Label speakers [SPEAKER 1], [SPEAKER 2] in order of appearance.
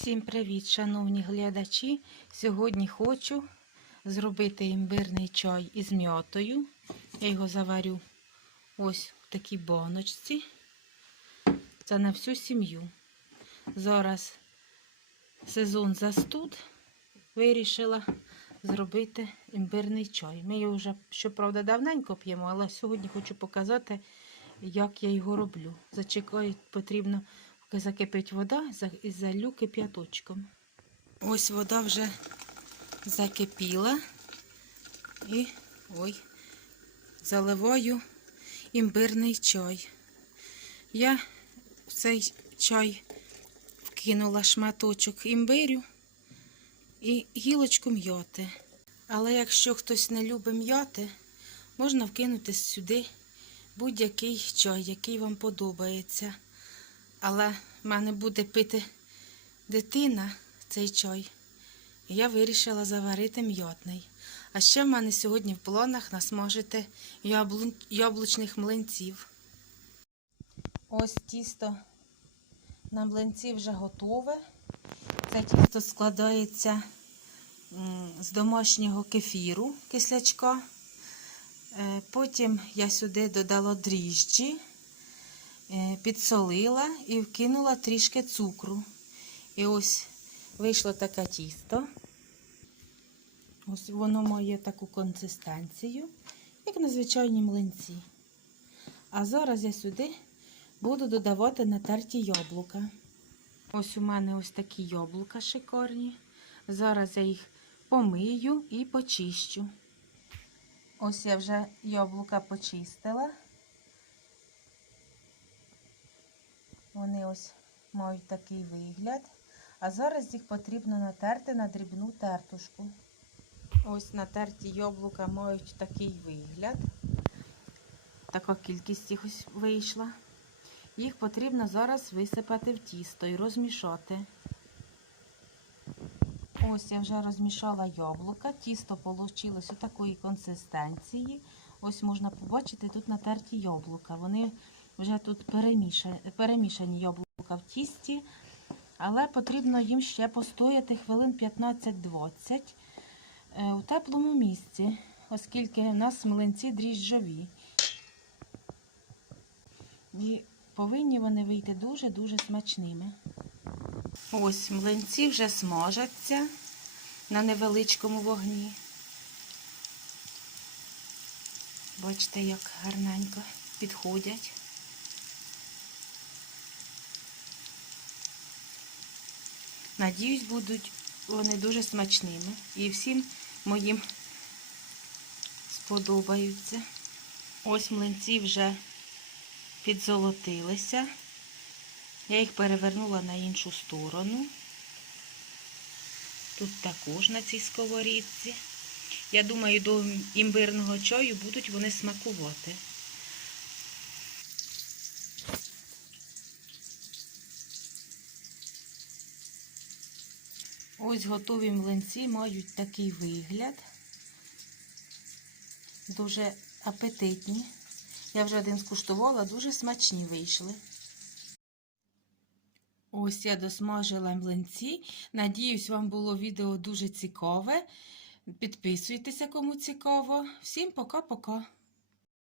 [SPEAKER 1] Всім привіт, шановні глядачі! Сьогодні хочу зробити імбирний чай із м'ятою. Я його заварю ось в такій баночці. Це на всю сім'ю. Зараз сезон застуд. Вирішила зробити імбирний чай. Ми його вже, щоправда, давненько п'ємо, але сьогодні хочу показати, як я його роблю. Зачекаю, потрібно закипить вода і залю кип'яточком. Ось вода вже закипіла і ой, заливаю імбирний чай. Я в цей чай вкинула шматочок імбирю і гілочку м'яти. Але якщо хтось не любить м'яти, можна вкинути сюди будь-який чай, який вам подобається. Але в мене буде пити дитина цей чай. І я вирішила заварити м'ятний. А ще в мене сьогодні в планах насмажити яблу... яблучних млинців. Ось тісто на млинці вже готове. Це тісто складається з домашнього кефіру кислячка. Е, Потім я сюди додала дріжджі, підсолила і вкинула трішки цукру. І ось вийшло таке тісто. Ось воно має таку консистенцію, як на звичайні млинці. А зараз я сюди буду додавати натерті яблука. Ось у мене ось такі яблука шикарні. Зараз я їх помию і почищу. Ось я вже яблука почистила. Вони ось мають такий вигляд. А зараз їх потрібно натерти на дрібну тертушку. Ось натерті яблука мають такий вигляд. Така кількість їх ось вийшла. Їх потрібно зараз висипати в тісто і розмішати. Ось я вже розмішала яблука. Тісто вийшло такої консистенції. Ось можна побачити тут натерті яблука. Вони вже тут перемішані, перемішані яблука в тісті, але потрібно їм ще постояти хвилин 15-20 е, у теплому місці, оскільки у нас млинці дріжджові. І повинні вони вийти дуже-дуже смачними. Ось млинці вже смажаться на невеличкому вогні. Бачите, як гарненько підходять. Надіюсь, будуть вони дуже смачними і всім моїм сподобаються. Ось млинці вже підзолотилися. Я їх перевернула на іншу сторону. Тут також на цій сковорідці. Я думаю, до імбирного чаю будуть вони смакувати. Ось готові млинці мають такий вигляд. Дуже апетитні. Я вже один скуштувала, дуже смачні вийшли. Ось я досмажила млинці. Надіюсь, вам було відео дуже цікаве. Підписуйтеся, кому цікаво. Всім пока-пока.